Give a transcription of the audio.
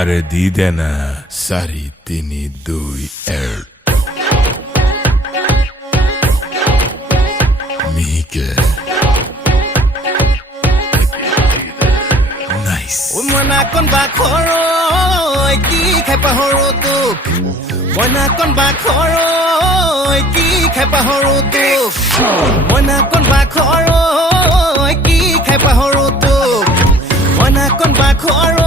আরে দি দে না 4 3 2 1 মিহিকে নাইস ও মনা কোন বা খরই কি খাই পাহৰো তোক মনা কোন বা খৰই কি খাই পাহৰো তোক মনা কোন বা খৰই কি খাই পাহৰো তোক মনা কোন বা খৰই